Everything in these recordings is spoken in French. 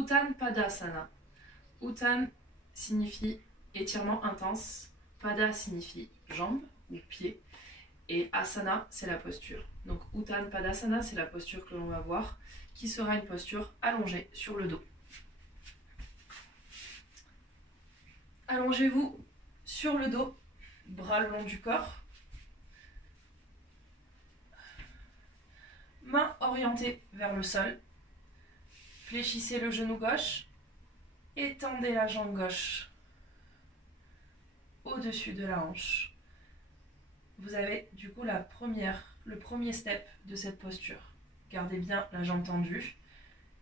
Uttan Padasana. Uttan signifie étirement intense, Pada signifie jambe ou pied, et Asana c'est la posture. Donc Uttan Padasana c'est la posture que l'on va voir, qui sera une posture allongée sur le dos. Allongez-vous sur le dos, bras le long du corps, mains orientées vers le sol, fléchissez le genou gauche, étendez la jambe gauche au-dessus de la hanche. Vous avez du coup le premier step de cette posture. Gardez bien la jambe tendue.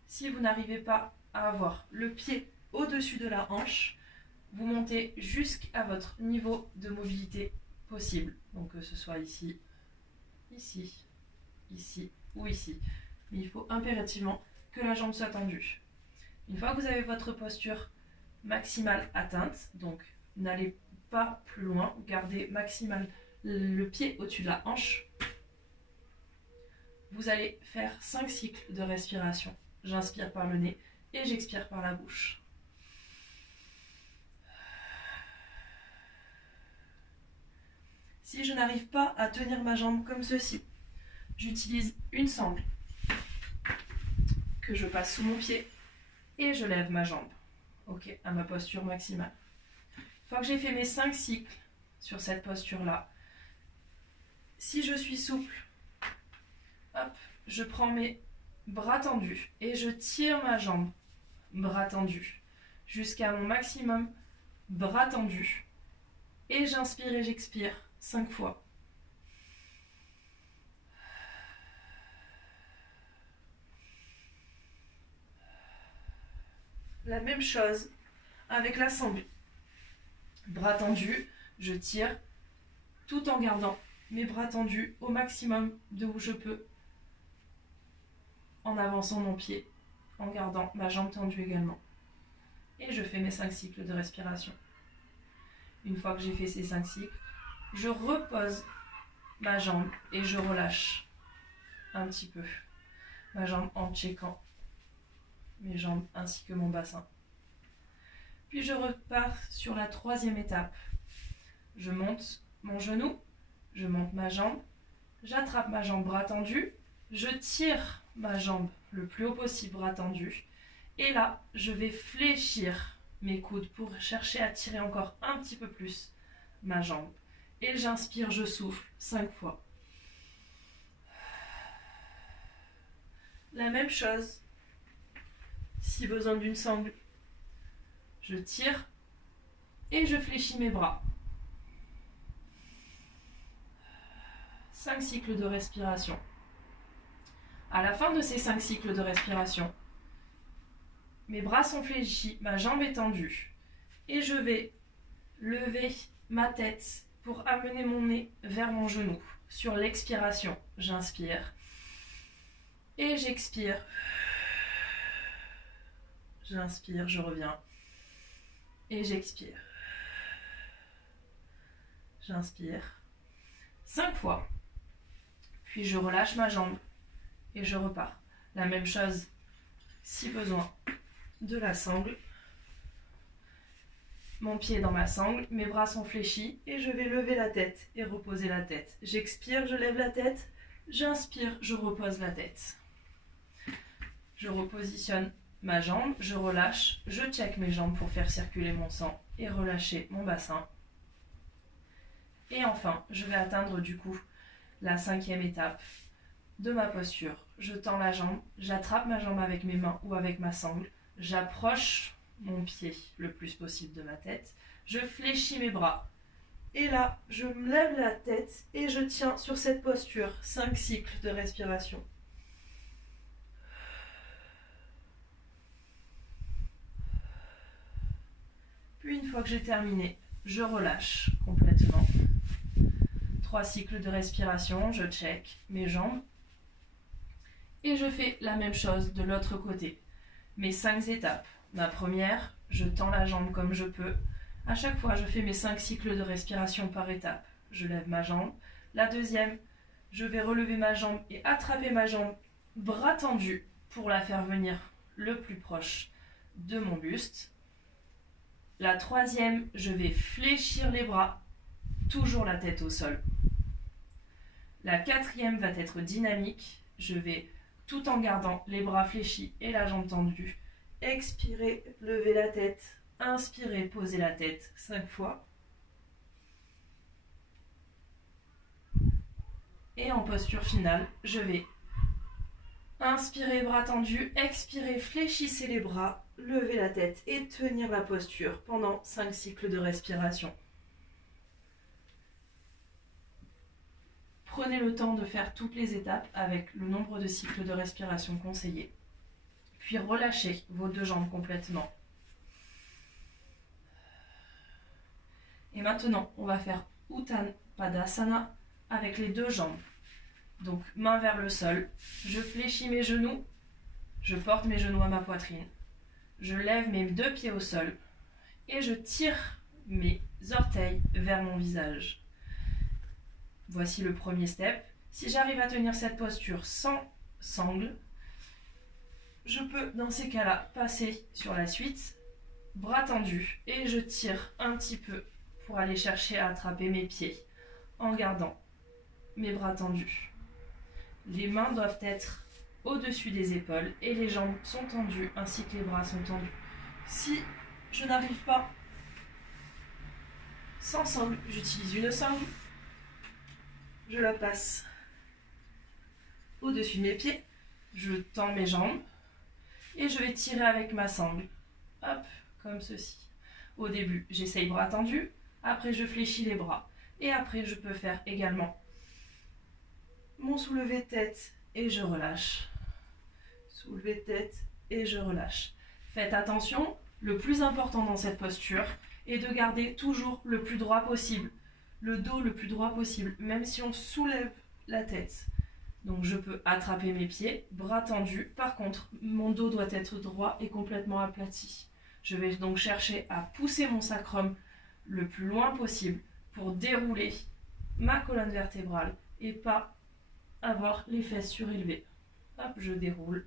Si vous n'arrivez pas à avoir le pied au-dessus de la hanche, vous montez jusqu'à votre niveau de mobilité possible. Donc que ce soit ici, ici, ici ou ici. Mais il faut impérativement que la jambe soit tendue. Une fois que vous avez votre posture maximale atteinte, donc n'allez pas plus loin, gardez maximal le pied au-dessus de la hanche, vous allez faire 5 cycles de respiration. J'inspire par le nez et j'expire par la bouche. Si je n'arrive pas à tenir ma jambe comme ceci, j'utilise une sangle que je passe sous mon pied et je lève ma jambe, ok, à ma posture maximale. Une fois que j'ai fait mes 5 cycles sur cette posture-là, si je suis souple, hop, je prends mes bras tendus et je tire ma jambe, bras tendus, jusqu'à mon maximum, bras tendus. Et j'inspire et j'expire 5 fois. La même chose avec la sangle. Bras tendus, je tire tout en gardant mes bras tendus au maximum de où je peux, en avançant mon pied, en gardant ma jambe tendue également. Et je fais mes 5 cycles de respiration. Une fois que j'ai fait ces 5 cycles, je repose ma jambe et je relâche un petit peu ma jambe en checkant mes jambes ainsi que mon bassin. Puis je repars sur la 3e étape. Je monte mon genou, je monte ma jambe, j'attrape ma jambe bras tendu, je tire ma jambe le plus haut possible bras tendu et là je vais fléchir mes coudes pour chercher à tirer encore un petit peu plus ma jambe. Et j'inspire, je souffle 5 fois. La même chose, si besoin d'une sangle, je tire et je fléchis mes bras. 5 cycles de respiration. À la fin de ces 5 cycles de respiration, mes bras sont fléchis, ma jambe est tendue et je vais lever ma tête pour amener mon nez vers mon genou. Sur l'expiration, j'inspire et j'expire. J'inspire, je reviens et j'expire. J'inspire 5 fois, puis je relâche ma jambe et je repars. La même chose, si besoin, de la sangle. Mon pied est dans ma sangle, mes bras sont fléchis et je vais lever la tête et reposer la tête. J'expire, je lève la tête, j'inspire, je repose la tête. Je repositionne ma jambe, je relâche, je check mes jambes pour faire circuler mon sang et relâcher mon bassin. Et enfin, je vais atteindre du coup la 5e étape de ma posture. Je tends la jambe, j'attrape ma jambe avec mes mains ou avec ma sangle, j'approche mon pied le plus possible de ma tête, je fléchis mes bras et là je me lève la tête et je tiens sur cette posture 5 cycles de respiration. Puis une fois que j'ai terminé, je relâche complètement. 3 cycles de respiration, je check mes jambes et je fais la même chose de l'autre côté. Mes 5 étapes. Ma première, je tends la jambe comme je peux. À chaque fois, je fais mes 5 cycles de respiration par étape. Je lève ma jambe. La deuxième, je vais relever ma jambe et attraper ma jambe, bras tendu, pour la faire venir le plus proche de mon buste. La troisième, je vais fléchir les bras, toujours la tête au sol. La quatrième va être dynamique. Je vais, tout en gardant les bras fléchis et la jambe tendue, expirer, lever la tête, inspirer, poser la tête 5 fois. Et en posture finale, je vais inspirer, bras tendus, expirer, fléchissez les bras, lever la tête et tenir la posture pendant 5 cycles de respiration. Prenez le temps de faire toutes les étapes avec le nombre de cycles de respiration conseillés. Puis relâchez vos 2 jambes complètement. Et maintenant, on va faire Uttanasana Padasana avec les 2 jambes. Donc, main vers le sol, je fléchis mes genoux, je porte mes genoux à ma poitrine. Je lève mes 2 pieds au sol et je tire mes orteils vers mon visage. Voici le premier step. Si j'arrive à tenir cette posture sans sangle, je peux dans ces cas-là passer sur la suite, bras tendus, et je tire un petit peu pour aller chercher à attraper mes pieds en gardant mes bras tendus. Les mains doivent être au-dessus des épaules et les jambes sont tendues ainsi que les bras sont tendus. Si je n'arrive pas sans sangle, j'utilise une sangle. Je la passe au-dessus de mes pieds, je tends mes jambes et je vais tirer avec ma sangle. Hop, comme ceci. Au début, j'essaye bras tendus, après je fléchis les bras et après je peux faire également mon soulevé de tête et je relâche. Soulevé de tête et je relâche. Faites attention, le plus important dans cette posture est de garder toujours le plus droit possible. Le dos le plus droit possible, même si on soulève la tête. Donc je peux attraper mes pieds, bras tendus. Par contre, mon dos doit être droit et complètement aplati. Je vais donc chercher à pousser mon sacrum le plus loin possible pour dérouler ma colonne vertébrale et pas avoir les fesses surélevées. Hop, je déroule.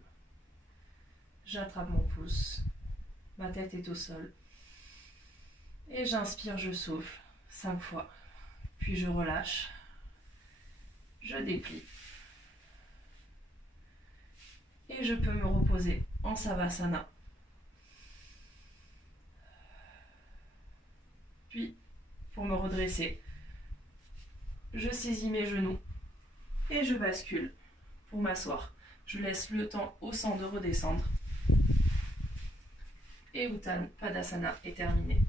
J'attrape mon pouce. Ma tête est au sol. Et j'inspire, je souffle 5 fois. Puis je relâche, je déplie. Et je peux me reposer en Savasana. Puis, pour me redresser, je saisis mes genoux et je bascule pour m'asseoir. Je laisse le temps au sang de redescendre. Et Uttanasana Padasana est terminé.